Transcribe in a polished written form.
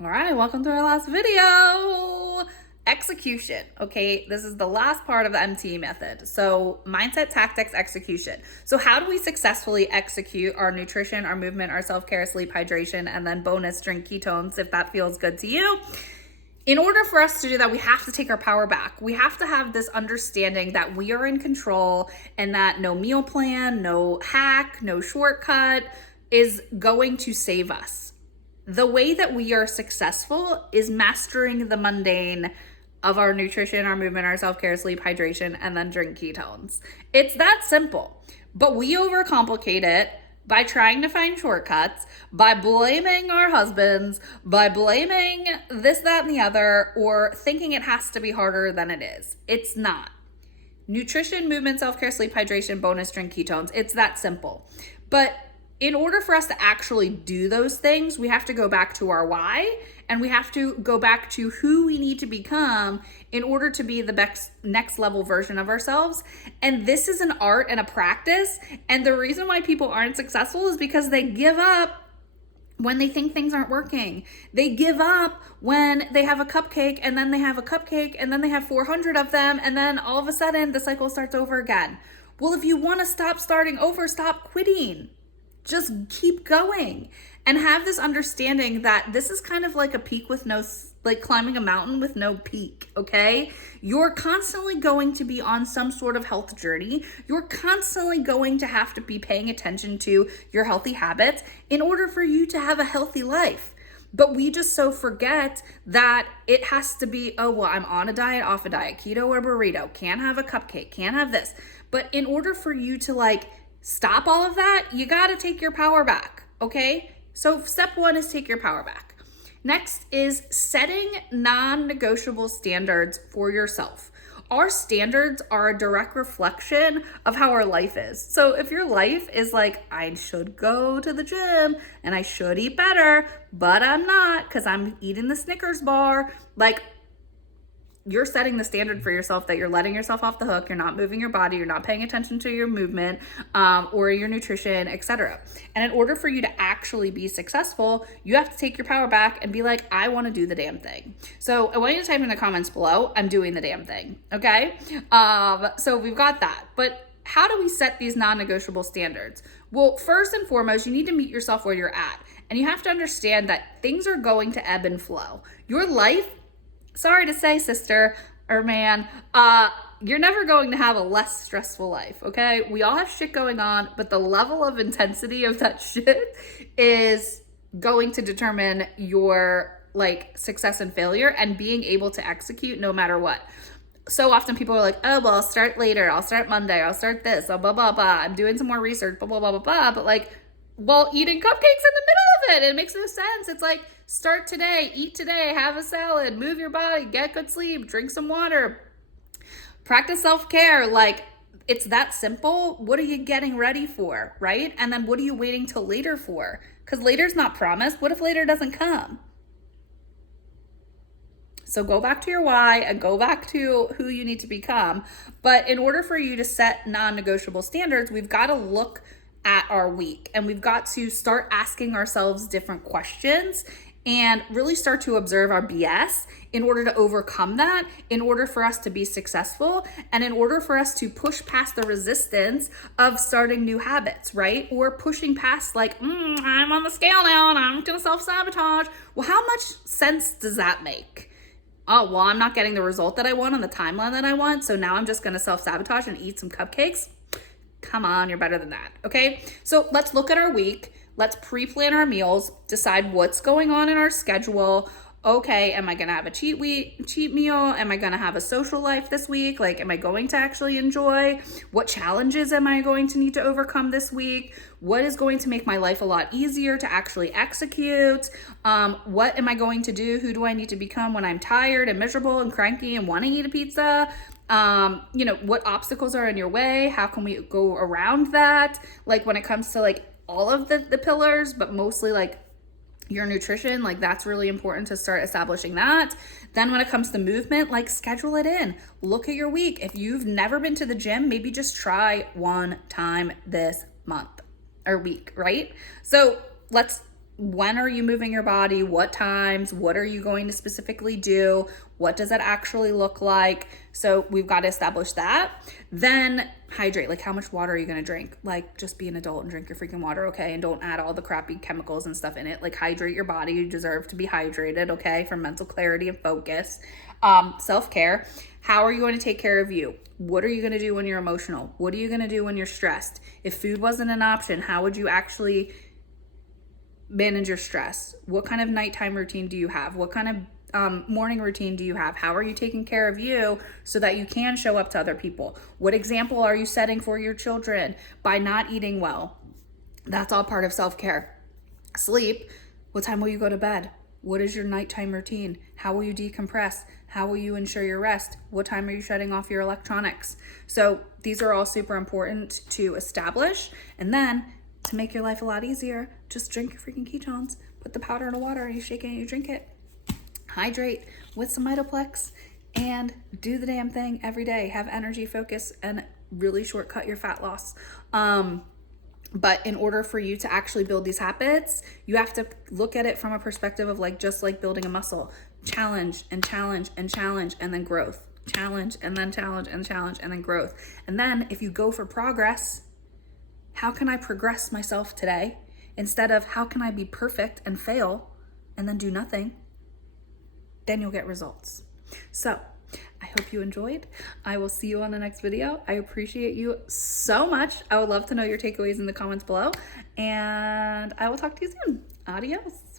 All right, welcome to our last video. Execution. Okay, this is the last part of the MT method. So, mindset, tactics, execution. So, how do we successfully execute our nutrition, our movement, our self care, sleep, hydration, and then bonus drink ketones if that feels good to you? In order for us to do that, we have to take our power back. We have to have this understanding that we are in control and that no meal plan, no hack, no shortcut is going to save us. The way that we are successful is mastering the mundane of our nutrition, our movement, our self-care, sleep, hydration, and then drink ketones. It's that simple. But we overcomplicate it by trying to find shortcuts, by blaming our husbands, by blaming this, that, and the other, or thinking it has to be harder than it is. It's not. Nutrition, movement, self-care, sleep, hydration, bonus drink ketones. It's that simple. But in order for us to actually do those things, we have to go back to our why, and we have to go back to who we need to become in order to be the next level version of ourselves. And this is an art and a practice. And the reason why people aren't successful is because they give up when they think things aren't working. They give up when they have a cupcake, and then they have a cupcake, and then they have 400 of them, and then all of a sudden the cycle starts over again. Well, if you want to stop starting over, stop quitting. Just keep going and have this understanding that this is kind of like a peak with no, like climbing a mountain with no peak, okay? You're constantly going to be on some sort of health journey. You're constantly going to have to be paying attention to your healthy habits in order for you to have a healthy life. But we just so forget that it has to be, oh, well, I'm on a diet, off a diet, keto or burrito, can't have a cupcake, can't have this. But in order for you to stop all of that, you got to take your power back, okay? So step one is take your power back. Next is setting non-negotiable standards for yourself. Our standards are a direct reflection of how our life is. So if your life is like, I should go to the gym and I should eat better, but I'm not because I'm eating the Snickers bar, you're setting the standard for yourself that you're letting yourself off the hook. You're not moving your body. You're not paying attention to your movement or your nutrition, etc. And in order for you to actually be successful, you have to take your power back and be like, I want to do the damn thing. So I want you to type in the comments below, I'm doing the damn thing. Okay. So we've got that. But how do we set these non-negotiable standards? Well, first and foremost, you need to meet yourself where you're at. And you have to understand that things are going to ebb and flow. Your life, sorry to say, sister or man, you're never going to have a less stressful life, okay? We all have shit going on, but the level of intensity of that shit is going to determine your success and failure and being able to execute no matter what. So often people are like, oh, well, I'll start later. I'll start Monday. I'll start this. Blah, blah, blah. I'm doing some more research, blah, blah, blah, blah, blah. But well, eating cupcakes in the middle of it makes no sense. It's like, start today, eat today, have a salad, move your body, get good sleep, drink some water, practice self-care. It's that simple. What are you getting ready for, right? And then what are you waiting till later for? Because later's not promised. What if later doesn't come? So go back to your why and go back to who you need to become. But in order for you to set non-negotiable standards, we've got to look at our week and we've got to start asking ourselves different questions and really start to observe our BS in order to overcome that, in order for us to be successful, and in order for us to push past the resistance of starting new habits, right? Or pushing past I'm on the scale now and I'm gonna self-sabotage. Well, how much sense does that make? Oh, well, I'm not getting the result that I want on the timeline that I want, so now I'm just gonna self-sabotage and eat some cupcakes? Come on, you're better than that, okay? So let's look at our week. Let's pre-plan our meals, decide what's going on in our schedule. Okay, am I gonna have a cheat meal? Am I gonna have a social life this week? Am I going to actually enjoy? What challenges am I going to need to overcome this week? What is going to make my life a lot easier to actually execute? What am I going to do? Who do I need to become when I'm tired and miserable and cranky and want to eat a pizza? What obstacles are in your way? How can we go around that? When it comes to all of the pillars, but mostly your nutrition, that's really important to start establishing that. Then when it comes to movement, schedule it in. Look at your week. If you've never been to the gym, maybe just try one time this month or week, right? So let's when are you moving your body? What times? What are you going to specifically do? What does it actually look like? So we've got to establish that. Then hydrate. Like, how much water are you going to drink? Like, just be an adult and drink your freaking water, okay? And don't add all the crappy chemicals and stuff in it. Like, hydrate your body. You deserve to be hydrated, okay? For mental clarity and focus. Self-care. How are you going to take care of you? What are you going to do when you're emotional? What are you going to do when you're stressed? If food wasn't an option, how would you actually manage your stress? What kind of nighttime routine do you have? What kind of morning routine do you have? How are you taking care of you so that you can show up to other people? What example are you setting for your children by not eating well? That's all part of self-care. Sleep. What time will you go to bed? What is your nighttime routine? How will you decompress? How will you ensure your rest? What time are you shutting off your electronics? So these are all super important to establish. And then to make your life a lot easier, just drink your freaking ketones, put the powder in the water, and you shake it and you drink it. Hydrate with some Mitoplex and do the damn thing every day. Have energy, focus, and really shortcut your fat loss. But in order for you to actually build these habits, you have to look at it from a perspective of like, just like building a muscle. Challenge and challenge and challenge and then growth. Challenge and then challenge and challenge and then growth. And then if you go for progress, how can I progress myself today? Instead of how can I be perfect and fail and then do nothing? Then you'll get results. So I hope you enjoyed. I will see you on the next video. I appreciate you so much. I would love to know your takeaways in the comments below, and I will talk to you soon. Adios.